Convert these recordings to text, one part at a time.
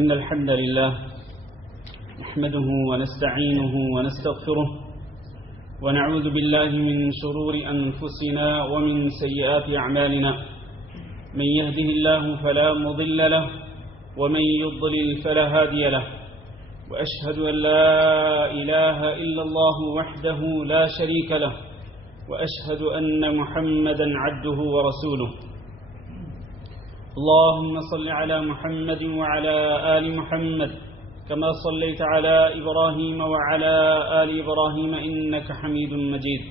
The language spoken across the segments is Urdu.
إن الحمد لله نحمده ونستعينه ونستغفره ونعوذ بالله من شرور أنفسنا ومن سيئات أعمالنا من يهده الله فلا مضل له ومن يضلل فلا هادي له وأشهد أن لا إله إلا الله وحده لا شريك له وأشهد أن محمدا عبده ورسوله اللهم صل على محمد وعلى آل محمد كما صليت على إبراهيم وعلى آل إبراهيم إنك حميد مجيد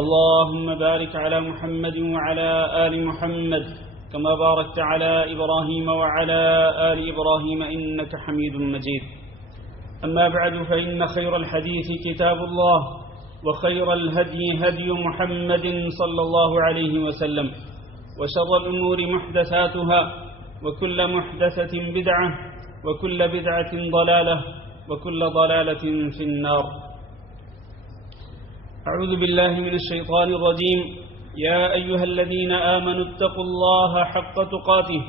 اللهم بارك على محمد وعلى آل محمد كما باركت على إبراهيم وعلى آل إبراهيم إنك حميد مجيد أما بعد فإن خير الحديث كتاب الله وخير الهدي هدي محمد صلى الله عليه وسلم وشر الأمور محدثاتها وكل محدثة بدعة وكل بدعة ضلالة وكل ضلالة في النار. أعوذ بالله من الشيطان الرجيم. يا أيها الذين آمنوا اتقوا الله حق تقاته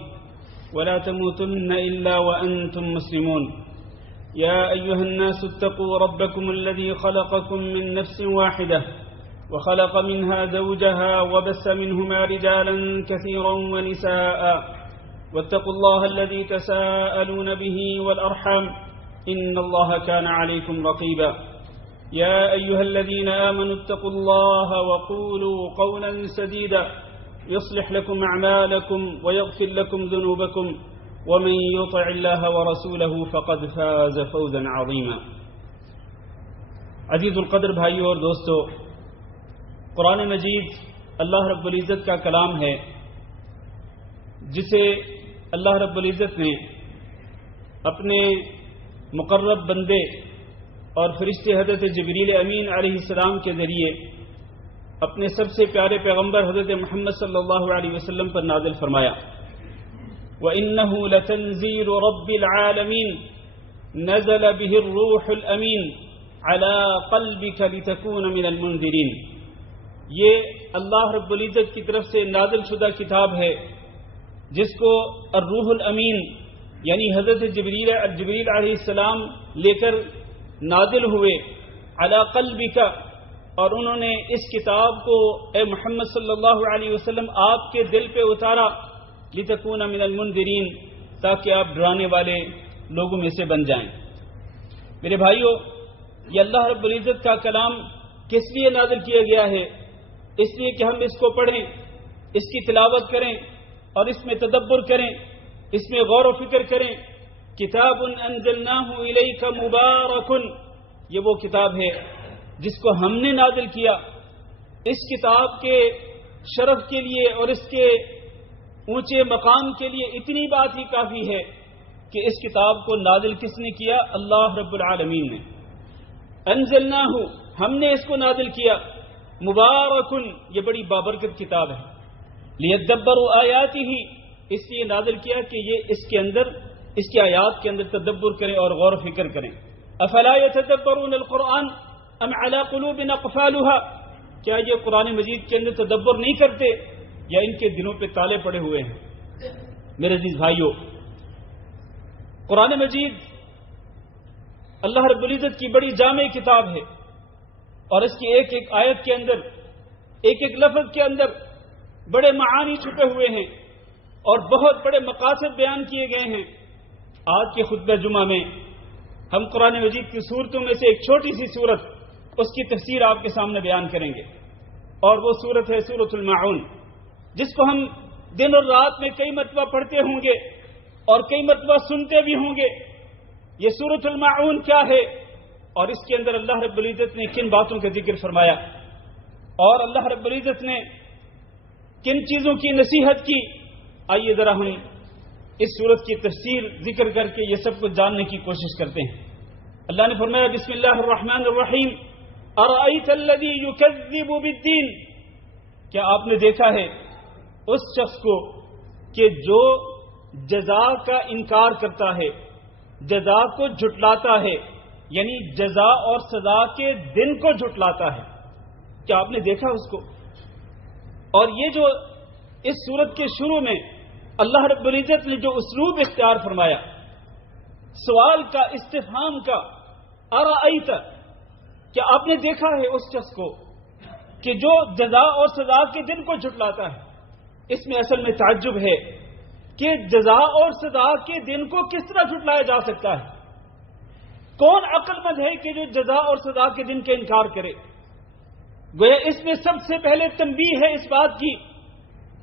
ولا تموتن إلا وأنتم مسلمون. يا أيها الناس اتقوا ربكم الذي خلقكم من نفس واحدة وخلق منها زوجها وبث منهما رجالا كثيرا ونساء واتقوا الله الذي تساءلون به والأرحام إن الله كان عليكم رقيبا. يا أيها الذين آمنوا اتقوا الله وقولوا قولا سديدا يصلح لكم أعمالكم ويغفر لكم ذنوبكم ومن يطع الله ورسوله فقد فاز فوزا عظيما. عزیز القدر بھائیو اور دوستو، قرآن مجید اللہ رب العزت کا کلام ہے جسے اللہ رب العزت نے اپنے مقرب بندے اور فرشتے حضرت جبریل امین علیہ السلام کے ذریعے اپنے سب سے پیارے پیغمبر حضرت محمد صلی اللہ علیہ وسلم پر نازل فرمایا. وَإِنَّهُ لَتَنزِيلُ رَبِّ الْعَالَمِينَ نَزَلَ بِهِ الرُّوحُ الْأَمِينُ عَلَى قَلْبِكَ لِتَكُونَ مِنَ الْمُنذِرِينَ. یہ اللہ رب العزت کی طرف سے نازل شدہ کتاب ہے جس کو الروح الامین یعنی حضرت جبریل علیہ السلام لے کر نازل ہوئے علی قلبک، اور انہوں نے اس کتاب کو اے محمد صلی اللہ علیہ وسلم آپ کے دل پہ اتارا لتکون من المنذرین، تاکہ آپ ڈرانے والے لوگوں میں سے بن جائیں. میرے بھائیو، یہ اللہ رب العزت کا کلام کس لیے نازل کیا گیا ہے؟ اس لیے کہ ہم اس کو پڑھیں، اس کی تلاوت کریں اور اس میں تدبر کریں، اس میں غور و فکر کریں. کتاب انزلناہ الیک مبارک، یہ وہ کتاب ہے جس کو ہم نے نازل کیا. اس کتاب کے شرف کے لیے اور اس کے اونچے مقام کے لیے اتنی بات ہی کافی ہے کہ اس کتاب کو نازل کس نے کیا؟ اللہ رب العالمین نے. انزلناہ، ہم نے اس کو نازل کیا. مبارکن، یہ بڑی بابرکت کتاب ہے. لیدبروا آیاتہ، اس لیے نازل کیا کہ یہ اس کے اندر، اس کی آیات کے اندر تدبر کریں اور غور و فکر کریں. افلا یتدبرون القرآن ام علی قلوب اقفالها، کیا یہ قرآن مجید کے اندر تدبر نہیں کرتے یا ان کے دلوں پہ تالے پڑے ہوئے ہیں؟ میرے عزیز بھائیو، قرآن مجید اللہ رب العزت کی بڑی جامع کتاب ہے اور اس کی ایک ایک آیت کے اندر، ایک ایک لفظ کے اندر بڑے معانی چھپے ہوئے ہیں اور بہت بڑے مقاصد بیان کیے گئے ہیں. آج کے خطبہ جمعہ میں ہم قرآن مجید کی صورتوں میں سے ایک چھوٹی سی صورت، اس کی تفسیر آپ کے سامنے بیان کریں گے، اور وہ صورت ہے سورۃ الماعون، جس کو ہم دن اور رات میں کئی مرتبہ پڑھتے ہوں گے اور کئی مرتبہ سنتے بھی ہوں گے. یہ سورۃ الماعون کیا ہے اور اس کے اندر اللہ رب العزت نے کن باتوں کا ذکر فرمایا اور اللہ رب العزت نے کن چیزوں کی نصیحت کی؟ آئیے ذرا ہم اس سورت کی تفسیر ذکر کر کے یہ سب کچھ جاننے کی کوشش کرتے ہیں. اللہ نے فرمایا بسم اللہ الرحمن الرحیم ارأیت الذی یکذب بالدین، کیا آپ نے دیکھا ہے اس شخص کو کہ جو جزا کا انکار کرتا ہے، جزا کو جھٹلاتا ہے، یعنی جزا اور سزا کے دن کو جھٹلاتا ہے. کیا آپ نے دیکھا اس کو؟ اور یہ جو اس سورت کے شروع میں اللہ رب العزت نے جو اسلوب اختیار فرمایا سوال کا، استفہام کا، ارأیت، کیا آپ نے دیکھا ہے اس شخص کو کہ جو جزا اور سزا کے دن کو جھٹلاتا ہے؟ اس میں اصل میں تعجب ہے کہ جزا اور سزا کے دن کو کس طرح جھٹلایا جا سکتا ہے؟ کون عقل مند ہے کہ جو جزا اور سزا کے دن کا انکار کرے؟ گویا اس میں سب سے پہلے تنبیہ ہے اس بات کی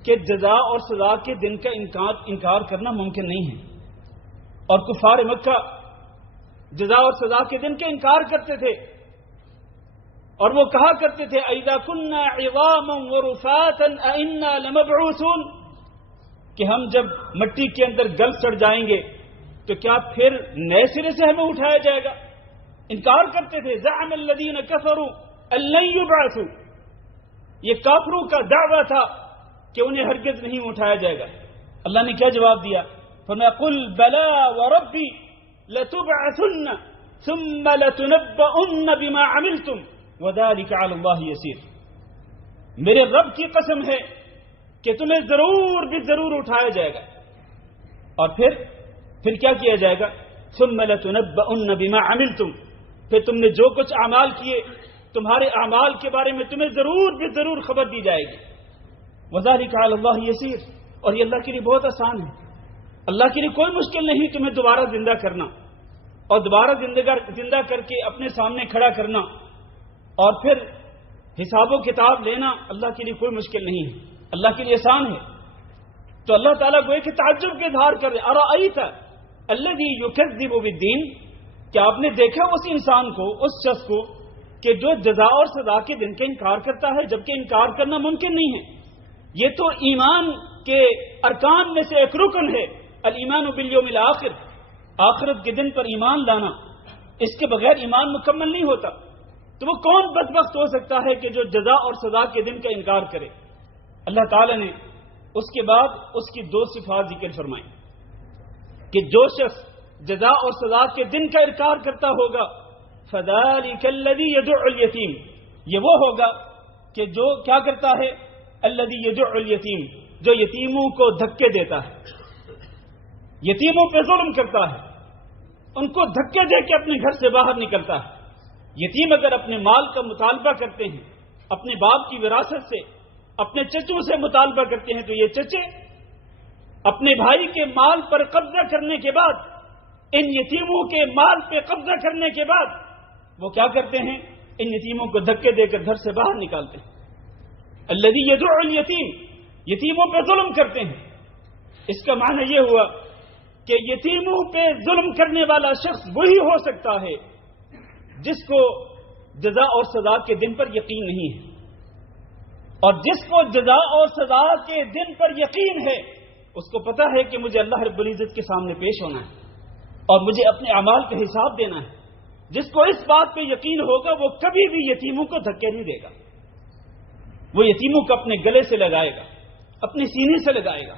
کہ جزا اور سزا کے دن کا انکار کرنا ممکن نہیں ہے، اور کفار مکہ جزا اور سزا کے دن کا انکار کرتے تھے، اور وہ کہا کرتے تھے اذا كنا عظاما ورفاتا ائنا لمبعوثون، کہ ہم جب مٹی کے اندر گل سڑ جائیں گے تو کیا پھر نئے سرے سے ہمیں اٹھایا جائے گا؟ انکار کرتے تھے۔ زعم الذين كفروا ان لن يبعثوا، یہ کافروں کا دعویٰ تھا کہ انہیں ہرگز نہیں اٹھایا جائے گا۔ اللہ نے کیا جواب دیا؟ فرمایا قل بلا وربی لتبعثن ثم لتنبؤن بما عملتم وذلك على الله يسير، میرے رب کی قسم ہے کہ تمہیں ضرور بھی ضرور اٹھایا جائے گا، اور پھر کیا کیا جائے گا؟ ثم لتنبؤن بما عملتم، پھر تم نے جو کچھ اعمال کیے تمہارے اعمال کے بارے میں تمہیں ضرور بھی ضرور خبر دی جائے گی۔ وذلك على الله يسير، اور یہ اللہ کے لیے بہت آسان ہے، اللہ کے لیے کوئی مشکل نہیں تمہیں دوبارہ زندہ کرنا، اور دوبارہ زندہ کر کے اپنے سامنے کھڑا کرنا، اور پھر حساب و کتاب لینا اللہ کے لیے کوئی مشکل نہیں ہے، اللہ کے لیے آسان ہے۔ تو اللہ تعالیٰ گوئے کہ تعجب کے اظہار کر رہے، ارأیت الذی یکذب بالدین، کیا آپ نے دیکھا اس انسان کو، اس شخص کو کہ جو جزا اور سزا کے دن کا انکار کرتا ہے، جبکہ انکار کرنا ممکن نہیں ہے۔ یہ تو ایمان کے ارکان میں سے ایک رکن ہے، الایمان بالیوم الآخر، آخرت کے دن پر ایمان لانا، اس کے بغیر ایمان مکمل نہیں ہوتا۔ تو وہ کون بدبخت ہو سکتا ہے کہ جو جزا اور سزا کے دن کا انکار کرے؟ اللہ تعالی نے اس کے بعد اس کی دو صفات ذکر فرمائیں کہ جو شخص جزا اور سزا کے دن کا انکار کرتا ہوگا فذلک الذی یدع الیتیم، یہ وہ ہوگا کہ جو کیا کرتا ہے؟ الذی یدع الیتیم، جو یتیموں کو دھکے دیتا ہے، یتیموں پہ ظلم کرتا ہے، ان کو دھکے دے کے اپنے گھر سے باہر نکلتا ہے۔ یتیم اگر اپنے مال کا مطالبہ کرتے ہیں، اپنے باپ کی وراثت سے، اپنے چچوں سے مطالبہ کرتے ہیں، تو یہ چچے اپنے بھائی کے مال پر قبضہ کرنے کے بعد، ان یتیموں کے مال پہ قبضہ کرنے کے بعد وہ کیا کرتے ہیں؟ ان یتیموں کو دھکے دے کر گھر سے باہر نکالتے ہیں۔ الذی یدع الیتیم، یتیموں پہ ظلم کرتے ہیں۔ اس کا معنی یہ ہوا کہ یتیموں پہ ظلم کرنے والا شخص وہی ہو سکتا ہے جس کو جزا اور سزا کے دن پر یقین نہیں ہے، اور جس کو جزا اور سزا کے دن پر یقین ہے اس کو پتا ہے کہ مجھے اللہ رب العزت کے سامنے پیش ہونا ہے اور مجھے اپنے اعمال کا حساب دینا ہے۔ جس کو اس بات پہ یقین ہوگا وہ کبھی بھی یتیموں کو دھکے نہیں دے گا، وہ یتیموں کو اپنے گلے سے لگائے گا، اپنے سینے سے لگائے گا،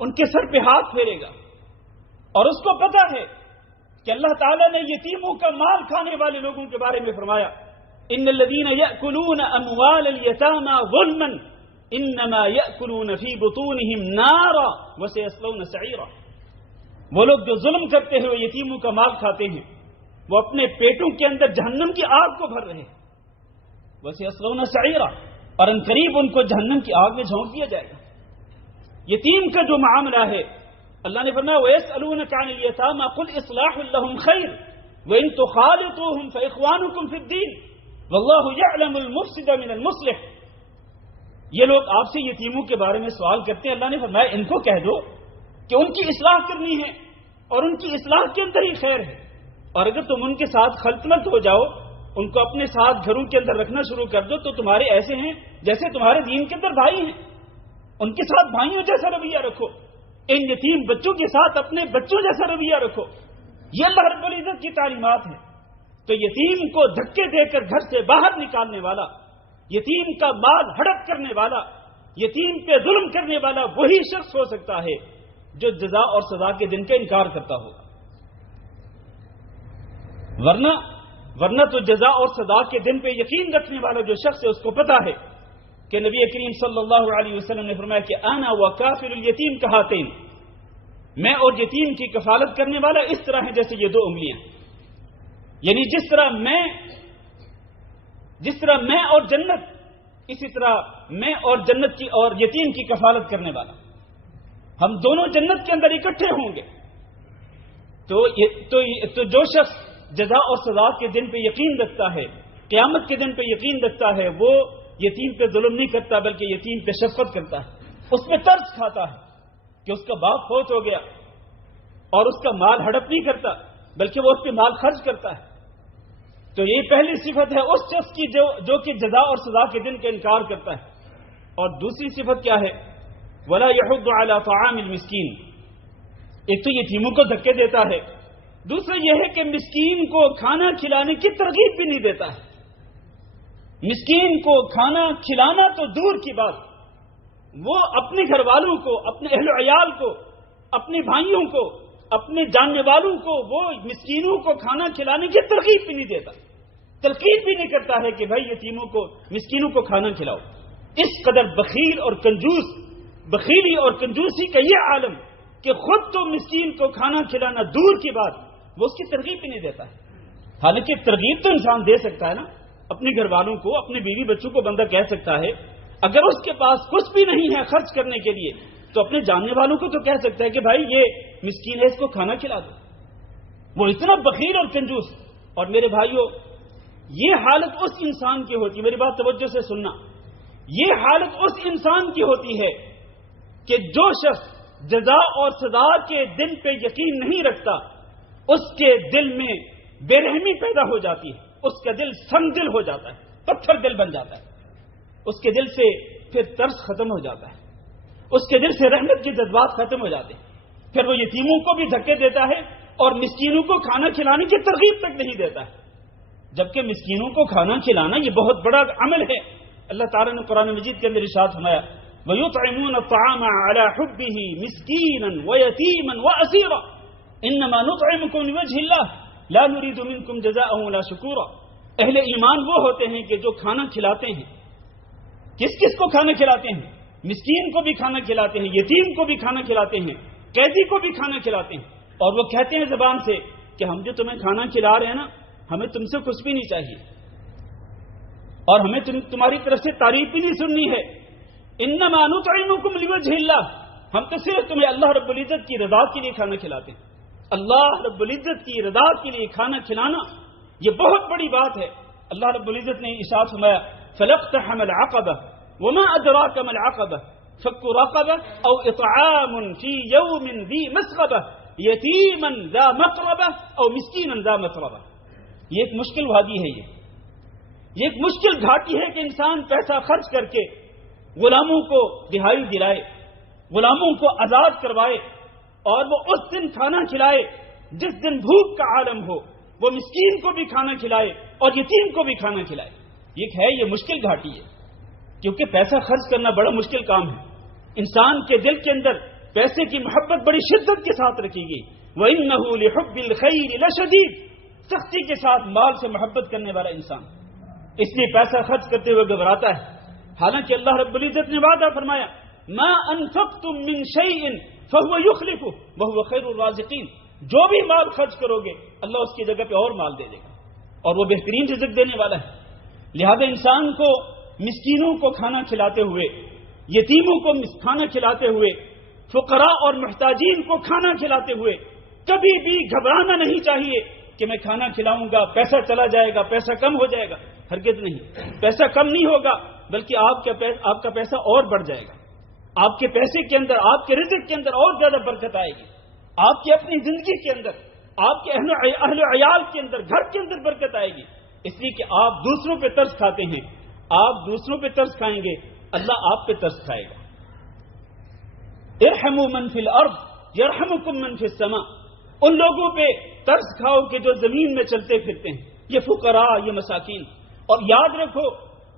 ان کے سر پہ ہاتھ پھیرے گا، اور اس کو پتا ہے کہ اللہ تعالیٰ نے یتیموں کا مال کھانے والے لوگوں کے بارے میں فرمایا ان الذین یأکلون اموال الیتامی ظلما انما یأکلون فی بطونہم نارا وسیصلون سعیرا، وہ لوگ جو ظلم کرتے ہوئے یتیموں کا مال کھاتے ہیں وہ اپنے پیٹوں کے اندر جہنم کی آگ کو بھر رہے ہیں، وسیصلون سعیرا، اور ان قریب ان کو جہنم کی آگ میں جھونک دیا جائے گا۔ یتیم کا جو معاملہ ہے، اللہ نے فرمایا وَيَسْأَلُونَكَ عَنِ الْيَتَامَى قُلْ إِصْلَاحٌ لَهُمْ خَيْرٌ وَإِن تُخَالِطُوهُمْ فَإِخْوَانُكُمْ فِي الدِّينِ وَاللَّهُ يَعْلَمُ الْمُفْسِدَ مِنَ الْمُصْلِحِ۔ یہ لوگ آپ سے یتیموں کے بارے میں سوال کرتے ہیں، اللہ نے فرمایا ان کو کہہ دو کہ ان کی اصلاح کرنی ہے اور ان کی اصلاح کے اندر ہی خیر ہے، اور اگر تم ان کے ساتھ خلطمت ہو جاؤ، ان کو اپنے ساتھ گھروں کے اندر رکھنا شروع کر دو تو تمہارے ایسے ہیں جیسے تمہارے دین کے اندر بھائی ہیں، ان کے ساتھ بھائیوں جیسا رویہ رکھو، ان یتیم بچوں کے ساتھ اپنے بچوں جیسا رویہ رکھو۔ یہ اللہ رب العزت کی تعلیمات ہیں۔ تو یتیم کو دھکے دے کر گھر سے باہر نکالنے والا، یتیم کا مال ہڑپ کرنے والا، یتیم پہ ظلم کرنے والا وہی شخص ہو سکتا ہے جو جزا اور سزا کے دن کا انکار کرتا ہوگا، ورنہ تو جزا اور سزا کے دن پہ یقین رکھنے والا جو شخص ہے اس کو پتا ہے کہ نبی کریم صلی اللہ علیہ وسلم نے فرمایا کہ انا وکافر الیتیم کہاتین، میں اور یتیم کی کفالت کرنے والا اس طرح ہے جیسے یہ دو انگلیاں، یعنی جس طرح میں اور جنت، اسی طرح میں اور جنت کی اور یتیم کی کفالت کرنے والا، ہم دونوں جنت کے اندر اکٹھے ہوں گے۔ تو جو شخص جزا اور سزا کے دن پہ یقین رکھتا ہے، قیامت کے دن پہ یقین رکھتا ہے، وہ یتیم پہ ظلم نہیں کرتا بلکہ یتیم پہ شفقت کرتا ہے، اس میں ترس کھاتا ہے کہ اس کا باپ فوت ہو گیا اور اس کا مال ہڑپ نہیں کرتا بلکہ وہ اس پہ مال خرچ کرتا ہے۔ تو یہ پہلی صفت ہے اس شخص کی جو کہ جزا اور سزا کے دن کا انکار کرتا ہے۔ اور دوسری صفت کیا ہے؟ وَلَا يَحُضُّ عَلَى طَعَامِ الْمِسْكِينِ، ایک تو یتیموں کو دھکے دیتا ہے، دوسرا یہ ہے کہ مسکین کو کھانا کھلانے کی ترغیب بھی نہیں دیتا ہے۔ مسکین کو کھانا کھلانا تو دور کی بات، وہ اپنے گھر والوں کو، اپنے اہل و عیال کو، اپنے بھائیوں کو، اپنے جاننے والوں کو وہ مسکینوں کو کھانا کھلانے کی ترغیب بھی نہیں دیتا، تلقین بھی نہیں کرتا ہے کہ بھائی یتیموں کو، مسکینوں کو کھانا کھلاؤ۔ اس قدر بخیل اور کنجوس، بخیلی اور کنجوسی کا یہ عالم کہ خود تو مسکین کو کھانا کھلانا دور کی بات، وہ اس کی ترغیب بھی نہیں دیتا ہے۔ حالانکہ ترغیب تو انسان دے سکتا ہے نا، اپنے گھر والوں کو، اپنے بیوی بچوں کو بندہ کہہ سکتا ہے، اگر اس کے پاس کچھ بھی نہیں ہے خرچ کرنے کے لیے تو اپنے جاننے والوں کو تو کہہ سکتا ہے کہ بھائی یہ مسکین ہے، اس کو کھانا کھلا دو۔ وہ اتنا بخیل اور کنجوس۔ اور میرے بھائیوں، یہ حالت اس انسان کی ہوتی ہے، میری بات توجہ سے سننا، یہ حالت اس انسان کی ہوتی ہے کہ جو شخص جزا اور سزا کے دن پہ یقین نہیں رکھتا، اس کے دل میں بے رحمی پیدا ہو جاتی ہے، اس کا دل سنگ دل ہو جاتا ہے، پتھر دل بن جاتا ہے، اس کے دل سے پھر ترس ختم ہو جاتا ہے، اس کے دل سے رحمت کے جذبات ختم ہو جاتے ہیں، پھر وہ یتیموں کو بھی دھکے دیتا ہے اور مسکینوں کو کھانا کھلانے کی ترغیب تک نہیں دیتا ہے، جبکہ مسکینوں کو کھانا کھلانا یہ بہت بڑا عمل ہے۔ اللہ تعالیٰ نے قرآن مجید کے اندر ارشاد فرمایا وَيُطْعِمُونَ الطَّعَامَ عَلَى حُبِّهِ مِسْكِينًا وَيَتِيمًا وَأَسِيرًا إِنَّمَا نُطْعِمُكُمْ لِوَجْهِ اللَّهِ لَا نُرِيدُ مِنكُمْ جَزَاءً وَلَا شُكُورًا۔ اہل ایمان وہ ہوتے ہیں کہ جو کھانا کھلاتے ہیں، کس کس کو کھانا کھلاتے ہیں؟ مسکین کو بھی کھانا کھلاتے ہیں، یتیم کو بھی کھانا کھلاتے ہیں، قیدی کو بھی کھانا کھلاتے ہیں، اور وہ کہتے ہیں زبان سے کہ ہم جو تمہیں کھانا کھلا رہے ہیں نا، ہمیں تم سے کچھ بھی نہیں چاہیے اور ہمیں تمہاری طرف سے تعریف بھی نہیں سننی ہے۔ انما نطعمکم لوجہ اللہ، ہم تو صرف تمہیں اللہ رب العزت کی رضا کے لیے کھانا کھلاتے ہیں۔ اللہ رب العزت کی رضا کے لیے کھانا کھلانا یہ بہت بڑی بات ہے۔ اللہ رب العزت نے ارشاد فرمایا فَلَاقْتَحَمَ الْعَقَبَةَ وَمَا أَدْرَاكَ مَا الْعَقَبَةُ فَكُّ رَقَبَةٍ أَوْ إِطْعَامٌ فِي يَوْمٍ ذِي مَسْغَبَةٍ يَتِيمًا ذَا مَقْرَبَةٍ أَوْ مِسْكِينًا ذَا مَتْرَبَةٍ۔ یہ ایک مشکل وادی ہے، یہ ایک مشکل گھاٹی ہے کہ انسان پیسہ خرچ کر کے غلاموں کو رہائی دلائے، غلاموں کو آزاد کروائے، اور وہ اس دن کھانا کھلائے جس دن بھوک کا عالم ہو، وہ مسکین کو بھی کھانا کھلائے اور یتیم کو بھی کھانا کھلائے۔ یہ مشکل گھاٹی ہے، کیونکہ پیسہ خرچ کرنا بڑا مشکل کام ہے۔ انسان کے دل کے اندر پیسے کی محبت بڑی شدت کے ساتھ رکھی گئی، وَإِنَّهُ لِحُبِّ الْخَيْرِ لَشَدِيدٌ، سختی کے ساتھ مال سے محبت کرنے والا انسان اس لیے پیسہ خرچ کرتے ہوئے گھبراتا ہے، حالانکہ اللہ رب العزت نے وعدہ فرمایا مَا أَنفَقْتُم مِّن شَيْءٍ فَهُوَ يُخْلِفُهُ وَهُوَ خَيْرُ الرَّازِقِينَ، جو بھی مال خرچ کرو گے اللہ اس کی جگہ پہ اور مال دے دے گا، اور وہ بہترین رزق دینے والا ہے۔ لہذا انسان کو مسکینوں کو کھانا کھلاتے ہوئے، یتیموں کو کھانا کھلاتے ہوئے، فقراء اور محتاجین کو کھانا کھلاتے ہوئے کبھی بھی گھبرانا نہیں چاہیے کہ میں کھانا کھلاؤں گا پیسہ چلا جائے گا، پیسہ کم ہو جائے گا۔ ہرگز نہیں، پیسہ کم نہیں ہوگا بلکہ آپ کا پیسہ اور بڑھ جائے گا، آپ کے پیسے کے اندر، آپ کے رزق کے اندر اور زیادہ برکت آئے گی، آپ کی اپنی زندگی کے اندر، آپ کے اہل و عیال کے اندر، گھر کے اندر برکت آئے گی، اس لیے کہ آپ دوسروں پہ ترس کھاتے ہیں، آپ دوسروں پہ ترس کھائیں گے اللہ آپ پہ ترس کھائے گا۔ ارحموا من فی الارض یرحمکم من فی السماء، ان لوگوں پہ ترس کھاؤ کہ جو زمین میں چلتے پھرتے ہیں، یہ فقراء، یہ مساکین، اور یاد رکھو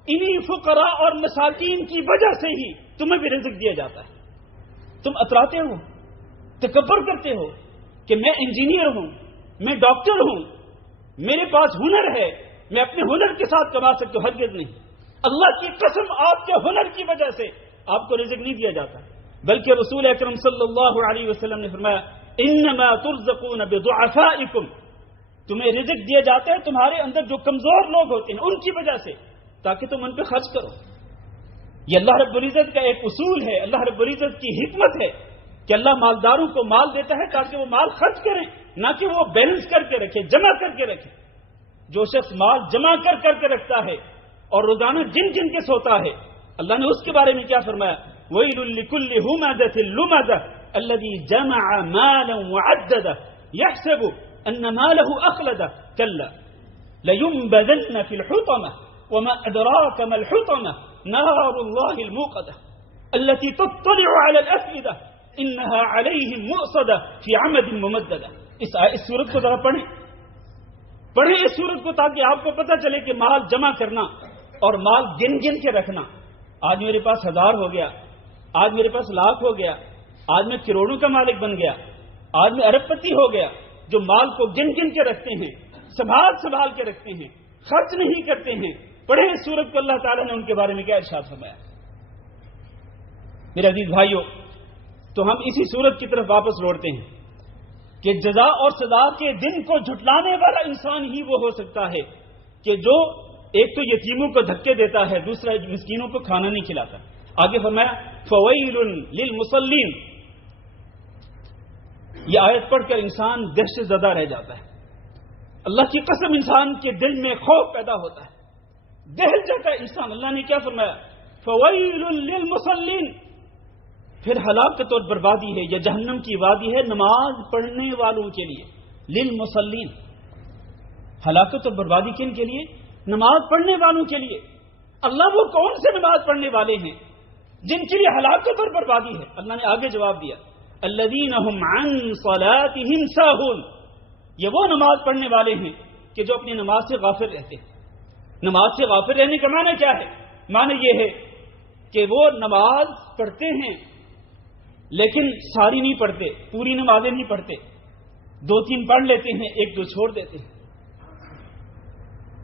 انہی فقراء اور مساکین کی وجہ سے ہی تمہیں بھی رزق دیا جاتا ہے۔ تم اتراتے ہو، تکبر کرتے ہو کہ میں انجینئر ہوں، میں ڈاکٹر ہوں، میرے پاس ہنر ہے، میں اپنے ہنر کے ساتھ کما سکتا ہوں، ہرگز نہیں۔ اللہ کی قسم آپ کے ہنر کی وجہ سے آپ کو رزق نہیں دیا جاتا، بلکہ رسول اکرم صلی اللہ علیہ وسلم نے فرمایا انما ترزقون بضعفائکم، تمہیں رزق دیا جاتا ہے تمہارے اندر جو کمزور لوگ ہوتے ہیں ان کی وجہ سے، تاکہ تم ان پہ خرچ کرو۔ یہ اللہ رب العزت کا ایک اصول ہے، اللہ رب العزت کی حکمت ہے کہ اللہ مالداروں کو مال دیتا ہے تاکہ وہ مال خرچ کریں، نہ کہ وہ بیلنس کر کے رکھے، جمع کر کے رکھے۔ جو شخص مال جمع کر کے رکھتا ہے اور روزانہ جن کے سوتا ہے، اللہ نے اس کے بارے میں کیا فرمایا؟ وَيْلٌ لِكُلِّ هُمَزَةٍ لُمَزَةٍ الَّذِي جَمَعَ مَالًا وَعَدَّدَهُ يَحْسَبُ أَنَّ مَالَهُ أَخْلَدَهُ كَلَّا لَيُنبَذَنَّ فِي الْحُطَمَةِ وَمَا أَدْرَاكَ مَا الْحُطَمَةُ نَارُ اللَّهِ الْمُوقَدَةُ الَّتِي تَطَّلِعُ عَلَى الْأَفْئِدَةِ إِنَّهَا عَلَيْهِمْ مُؤْصَدَةٌ فِي عَمَدٍ مُمَدَّدَةٍ۔ اس سورت کو ذرا پڑھیں اس سورت کو، تاکہ آپ کو پتہ چلے کہ مال جمع کرنا اور مال گن کے رکھنا، آج میرے پاس 1000 ہو گیا، آج میرے پاس لاکھ ہو گیا، آج میں کروڑوں کا مالک بن گیا، آج میں ارب پتی ہو گیا، جو مال کو گن کے رکھتے ہیں، سنبھال کے رکھتے ہیں، خرچ نہیں کرتے ہیں۔ پڑھیں اس سورت کو، اللہ تعالیٰ نے ان کے بارے میں کیا ارشاد فرمایا۔ میرے عزیز بھائیوں، تو ہم اسی سورت کی طرف واپس لوٹتے ہیں کہ جزا اور سزا کے دن کو جھٹلانے والا انسان ہی وہ ہو سکتا ہے کہ جو ایک تو یتیموں کو دھکے دیتا ہے، دوسرا مسکینوں کو کھانا نہیں کھلاتا۔ آگے فرمایا فویل للمصلین، یہ آیت پڑھ کر انسان دہشت زدہ رہ جاتا ہے۔ اللہ کی قسم انسان کے دل میں خوف پیدا ہوتا ہے، دہل جاتا ہے انسان۔ اللہ نے کیا فرمایا؟ فویل للمصلین، پھر ہلاکت اور بربادی ہے، یا جہنم کی وادی ہے نماز پڑھنے والوں کے لیے۔ للمصلین، ہلاکت اور بربادی کن کے لیے؟ نماز پڑھنے والوں کے لیے۔ اللہ وہ کون سے نماز پڑھنے والے ہیں جن کے لیے ہلاکت اور بربادی ہے؟ اللہ نے آگے جواب دیا الذین هم عن صلاتهم ساہون، یہ وہ نماز پڑھنے والے ہیں کہ جو اپنی نماز سے غافل رہتے ہیں۔ نماز سے غافل رہنے کا معنی کیا ہے؟ معنی یہ ہے کہ وہ نماز پڑھتے ہیں لیکن ساری نہیں پڑھتے، پوری نمازیں نہیں پڑھتے، 2-3 پڑھ لیتے ہیں، 1-2 چھوڑ دیتے ہیں۔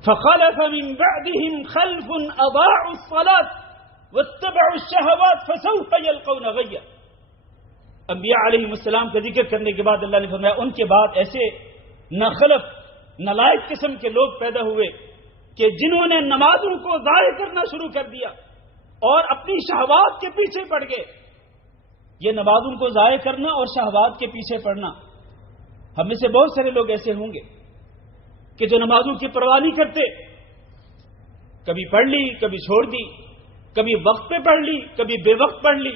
فَخَلَفَ مِن بَعْدِهِمْ خَلْفٌ أَضَاعُوا الصَّلَاةَ وَاتَّبَعُوا الشَّهَوَاتِ فَسَوْفَ يَلْقَوْنَ غَيًّا۔ انبیاء علیہ السلام کا ذکر کرنے کے بعد اللہ نے فرمایا ان کے بعد ایسے ناخلف نالائق قسم کے لوگ پیدا ہوئے کہ جنہوں نے نمازوں کو ضائع کرنا شروع کر دیا اور اپنی شہوات کے پیچھے پڑ گئے۔ یہ نمازوں کو ضائع کرنا اور شہوات کے پیچھے پڑنا، ہم میں سے بہت سارے لوگ ایسے ہوں گے کہ جو نمازوں کی پرواہ نہیں کرتے، کبھی پڑھ لی کبھی چھوڑ دی، کبھی وقت پہ پڑھ لی کبھی بے وقت پڑھ لی۔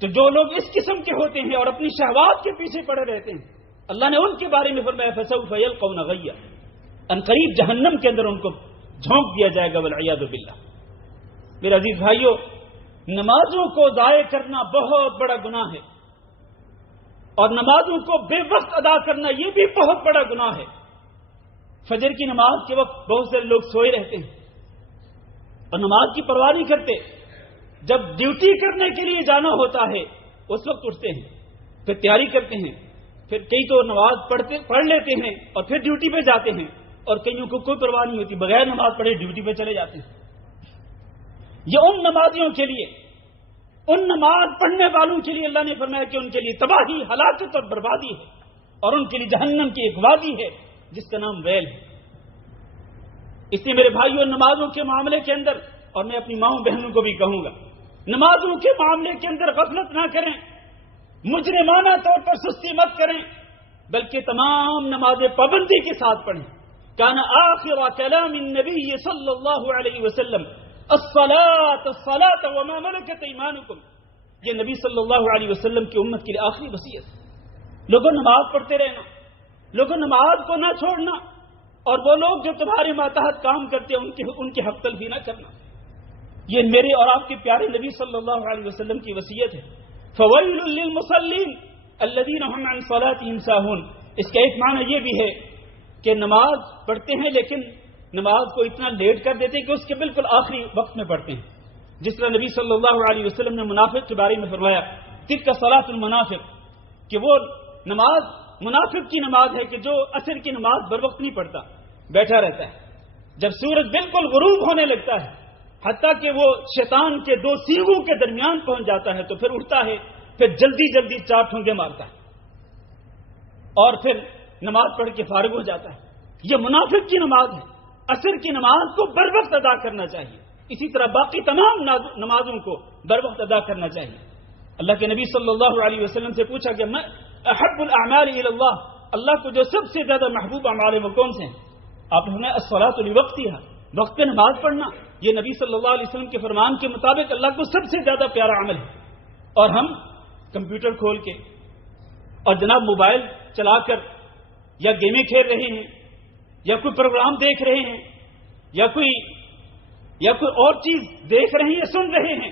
تو جو لوگ اس قسم کے ہوتے ہیں اور اپنی شہوات کے پیچھے پڑے رہتے ہیں، اللہ نے ان کے بارے میں فرمایا فسوف یلقون غیا، ان قریب جہنم کے اندر ان کو جھونک دیا جائے گا والعیاذ باللہ۔ میرے عزیز بھائیوں، نمازوں کو ضائع کرنا بہت بڑا گناہ ہے، اور نمازوں کو بے وقت ادا کرنا یہ بھی بہت بڑا گناہ ہے۔ فجر کی نماز کے وقت بہت سے لوگ سوئے رہتے ہیں اور نماز کی پرواہ نہیں کرتے، جب ڈیوٹی کرنے کے لیے جانا ہوتا ہے اس وقت اٹھتے ہیں، پھر تیاری کرتے ہیں، پھر کئی تو نماز پڑھ لیتے ہیں اور پھر ڈیوٹی پہ جاتے ہیں، اور کئیوں کو کوئی پرواہ نہیں ہوتی، بغیر نماز پڑھے ڈیوٹی پہ چلے جاتے ہیں۔ یہ ان نمازیوں کے لیے، ان نماز پڑھنے والوں کے لیے اللہ نے فرمایا کہ ان کے لیے تباہی، ہلاکت اور بربادی ہے، اور ان کے لیے جہنم کی ایک وادی ہے جس کا نام ویل ہے۔ اس لیے میرے بھائیوں، نمازوں کے معاملے کے اندر، اور میں اپنی ماؤں بہنوں کو بھی کہوں گا، نمازوں کے معاملے کے اندر غفلت نہ کریں، مجرمانہ طور پر سستی مت کریں، بلکہ تمام نمازیں پابندی کے ساتھ پڑھیں۔ کان آخر کلام النبی صلی اللہ علیہ وسلم الصلاۃ الصلاۃ وما ملکت ایمانکم، یہ نبی صلی اللہ علیہ وسلم کی امت کے لیے آخری وصیت ہے۔ لوگوں نماز پڑھتے رہنا، لوگوں نماز کو نہ چھوڑنا، اور وہ لوگ جو تمہارے ماتحت کام کرتے ہیں ان کی حق تلفی نہ کرنا، یہ میرے اور آپ کے پیارے نبی صلی اللہ علیہ وسلم کی وصیت ہے۔ فویل للمصلین الذین هم عن صلاتهم ساہون، اس کا ایک معنی یہ بھی ہے کہ نماز پڑھتے ہیں لیکن نماز کو اتنا لیٹ کر دیتے ہیں کہ اس کے بالکل آخری وقت میں پڑھتے ہیں، جس طرح نبی صلی اللہ علیہ وسلم نے منافق کے بارے میں فرمایا تلک صلاۃ المنافق، کہ وہ نماز منافق کی نماز ہے کہ جو عصر کی نماز بر وقت نہیں پڑھتا، بیٹھا رہتا ہے، جب سورج بالکل غروب ہونے لگتا ہے حتیٰ کہ وہ شیطان کے دو سینگوں کے درمیان پہنچ جاتا ہے تو پھر اٹھتا ہے، پھر جلدی جلدی 4 ٹھونگے مارتا ہے اور پھر نماز پڑھ کے فارغ ہو جاتا ہے۔ یہ منافق کی نماز ہے۔ عصر کی نماز کو بر وقت ادا کرنا چاہیے، اسی طرح باقی تمام نمازوں کو بر وقت ادا کرنا چاہیے۔ اللہ کے نبی صلی اللہ علیہ وسلم سے پوچھا کہ میں احب الاعمال الی اللہ، اللہ کو جو سب سے زیادہ محبوب اعمال ہیں وہ کون سے ہیں؟ آپ نے فرمایا الصلاۃ لوقتھا، وقت پہ نماز پڑھنا۔ یہ نبی صلی اللہ علیہ وسلم کے فرمان کے مطابق اللہ کو سب سے زیادہ پیارا عمل ہے۔ اور ہم کمپیوٹر کھول کے اور جناب موبائل چلا کر یا گیمیں کھیل رہے ہیں یا کوئی پروگرام دیکھ رہے ہیں یا کوئی اور چیز دیکھ رہے ہیں یا سن رہے ہیں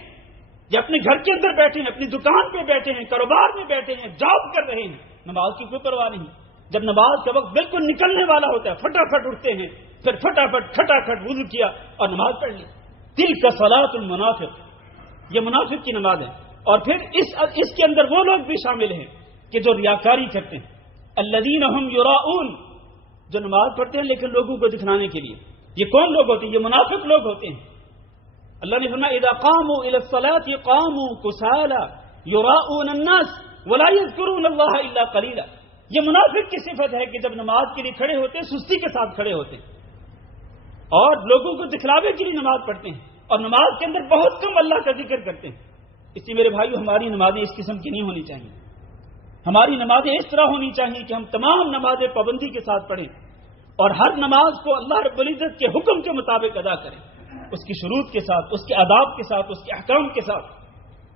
یا اپنے گھر کے اندر بیٹھے ہیں، اپنی دکان پہ بیٹھے ہیں، کاروبار میں بیٹھے ہیں، جاب کر رہے ہیں، نماز کی کوئی پرواہ نہیں۔ جب نماز کا وقت بالکل نکلنے والا ہوتا ہے فٹافٹ اٹھتے ہیں، پھر فٹافٹ کھٹاکھٹ وضو کیا اور نماز پڑھ لی۔ تلک صلاۃ المنافق، یہ منافق کی نماز ہے۔ اور پھر اس کے اندر وہ لوگ بھی شامل ہیں کہ جو ریاکاری کرتے ہیں، الذین هم یراؤون، جو نماز پڑھتے ہیں لیکن لوگوں کو دکھلانے کے لیے۔ یہ کون لوگ ہوتے ہیں؟ یہ منافق لوگ ہوتے ہیں۔ اللہ نے فرمایا اذا قاموا الى الصلاة قاموا كسالى يراؤون الناس ولا يذكرون الله الا قليلا۔ یہ منافق کی صفت ہے کہ جب نماز کے لیے کھڑے ہوتے ہیں سستی کے ساتھ کھڑے ہوتے ہیں اور لوگوں کو دکھلاوے کے لیے نماز پڑھتے ہیں اور نماز کے اندر بہت کم اللہ کا ذکر کرتے ہیں۔ اس لیے میرے بھائیو، ہماری نمازیں اس قسم کی نہیں ہونی چاہیے۔ ہماری نمازیں اس طرح ہونی چاہیے کہ ہم تمام نمازیں پابندی کے ساتھ پڑھیں اور ہر نماز کو اللہ رب العزت کے حکم کے مطابق ادا کریں، اس کی شروط کے ساتھ، اس کے آداب کے ساتھ، اس کے احکام کے ساتھ،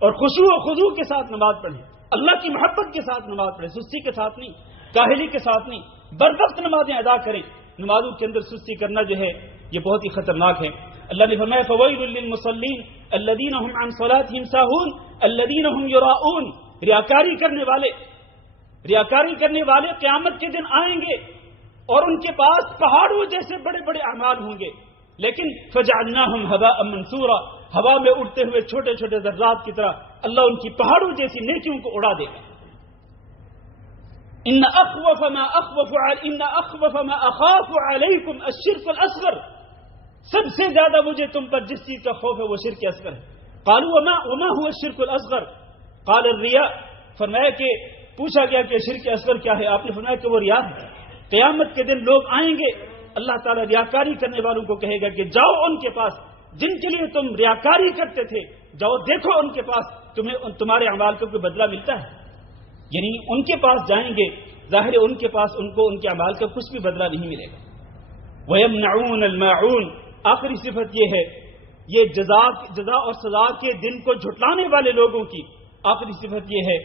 اور خشوع و خضوع کے ساتھ نماز پڑھیں، اللہ کی محبت کے ساتھ نماز پڑھیں، سستی کے ساتھ نہیں، کاہلی کے ساتھ نہیں، بر وقت نمازیں ادا کریں۔ نمازوں کے اندر سستی کرنا جو ہے یہ بہت ہی خطرناق ہے۔ اللہ نے فرمایا فویل للمصلین الذین هم عن صلاتهم ساہون الذین هم یراؤون، ریاکاری کرنے والے قیامت کے دن آئیں گے اور ان کے پاس پہاڑوں جیسے بڑے بڑے اعمال ہوں گے، لیکن فجعلناہم ہباء منثورا، ہوا میں اڑتے ہوئے چھوٹے چھوٹے ذرات کی طرح اللہ ان کی پہاڑوں جیسی نیکیوں کو اڑا دے گا۔ ان اخوف ما اخاف علیکم الشرک الاصغر، سب سے زیادہ مجھے تم پر جس چیز کا خوف ہے وہ شرک اصغر ہے۔ قالوا وما هو الشرك الاصغر قال الرياء، فرمایا کہ پوچھا گیا کہ شرک اصغر کیا ہے؟ آپ نے فرمایا کہ وہ ریاء ہے۔ قیامت کے دن لوگ آئیں گے، اللہ تعالیٰ ریاکاری کرنے والوں کو کہے گا کہ جاؤ ان کے پاس جن کے لیے تم ریاکاری کرتے تھے، جاؤ دیکھو ان کے پاس تمہیں تمہارے اعمال کا کوئی بدلہ ملتا ہے۔ یعنی ان کے پاس جائیں گے، ظاہر ان کے پاس ان کو ان کے اعمال کا کچھ بھی بدلہ نہیں ملے گا۔ وَيَمْنَعُونَ الْمَاعُونَ، آخری صفت یہ ہے، یہ جزا اور سزا کے دن کو جھٹلانے والے لوگوں کی آخری صفت یہ ہے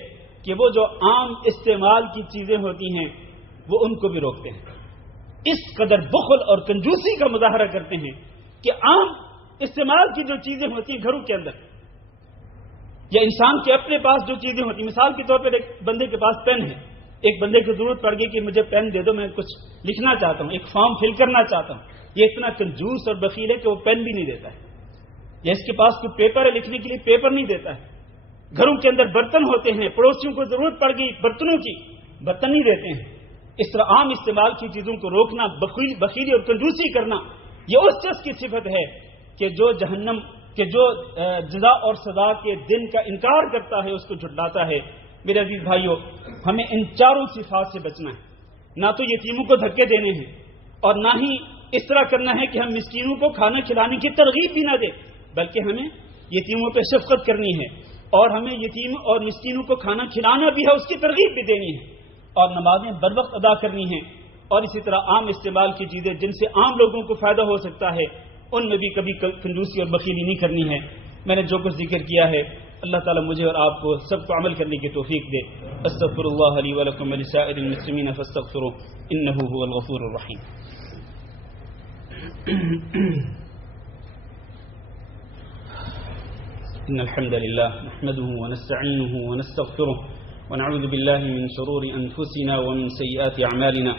کہ وہ جو عام استعمال کی چیزیں ہوتی ہیں وہ ان کو بھی روکتے ہیں۔ اس قدر بخل اور کنجوسی کا مظاہرہ کرتے ہیں کہ عام استعمال کی جو چیزیں ہوتی ہیں گھروں کے اندر یا انسان کے اپنے پاس جو چیزیں ہوتی ہیں، مثال کے طور پر ایک بندے کے پاس پین ہے، ایک بندے کو ضرورت پڑ گئی کہ مجھے پین دے دو، میں کچھ لکھنا چاہتا ہوں، ایک فارم فل کرنا چاہتا ہوں، یہ اتنا کنجوس اور بخیل ہے کہ وہ پین بھی نہیں دیتا ہے، یا اس کے پاس کوئی پیپر ہے لکھنے کے لیے پیپر نہیں دیتا ہے۔ گھروں کے اندر برتن ہوتے ہیں، پڑوسیوں کو ضرورت پڑ گئی برتنوں کی، برتن نہیں دیتے ہیں۔ اس طرح عام استعمال کی چیزوں کو روکنا، بخیلی اور کنجوسی کرنا، یہ اس شخص کی صفت ہے کہ جو جہنم کے جو جزا اور سزا کے دن کا انکار کرتا ہے، اس کو جھٹلاتا ہے۔ میرے عزیز بھائیوں، ہمیں ان چاروں صفات سے بچنا ہے، نہ تو یتیموں کو دھکے دینے ہیں اور نہ ہی اس طرح کرنا ہے کہ ہم مسکینوں کو کھانا کھلانے کی ترغیب بھی نہ دیں، بلکہ ہمیں یتیموں پہ شفقت کرنی ہے اور ہمیں یتیم اور مسکینوں کو کھانا کھلانا بھی ہے، اس کی ترغیب بھی دینی ہے، اور نمازیں بر وقت ادا کرنی ہیں، اور اسی طرح عام استعمال کی چیزیں جن سے عام لوگوں کو فائدہ ہو سکتا ہے ان میں بھی کبھی کنجوسی اور بخیلی نہیں کرنی ہے۔ میں نے جو کچھ ذکر کیا ہے اللہ تعالیٰ مجھے اور آپ کو سب کو عمل کرنے کی توفیق دے۔ استغفر اللہ لی ولکم ولسائر المسلمین فاستغفروہ انہ هو الغفور الرحیم۔ ان الحمد لله نحمده ونستعينه ونستغفره ونعوذ بالله من شرور انفسنا ومن سيئات اعمالنا،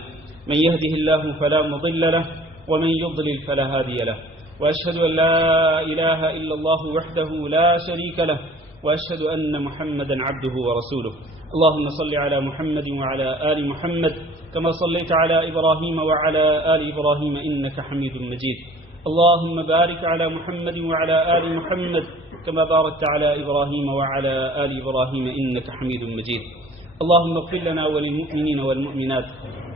من يهده الله فلا مضل له ومن يضلل فلا هادي له، واشهد ان لا اله الا الله وحده لا شريك له، واشهد ان محمدا عبده ورسوله۔ اللهم صل على محمد وعلى آل محمد كما صليت على إبراهيم وعلى آل إبراهيم إنك حميد مجيد۔ اللهم بارك على محمد وعلى آل محمد كما باركت على إبراهيم وعلى آل إبراهيم إنك حميد مجيد. اللهم اغفر لنا وللمؤمنين والمؤمنات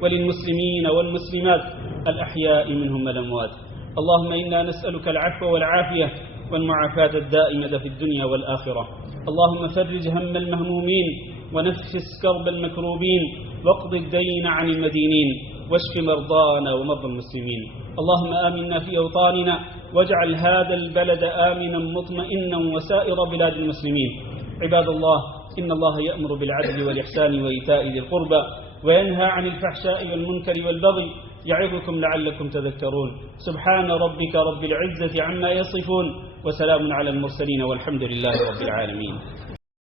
وللمسلمين والمسلمات الأحياء منهم والأموات. اللهم إنا نسألك العفو والعافية والمعافاة الدائمة في الدنيا والآخرة. اللهم فرج هم المهمومين ونفس كرب المكروبين واقض الدين عن المدينين واشف مرضانا ومرضى المسلمين. اللهم آمنا في أوطاننا واجعل هذا البلد آمنا مطمئنا وسائر بلاد المسلمين. عباد الله، إن الله يأمر بالعدل والإحسان وإيتاء ذي القربى وينهى عن الفحشاء والمنكر والبغي يعظكم لعلكم تذكرون. سبحان ربك رب العزة عما يصفون وسلام على المرسلين والحمد لله رب العالمين.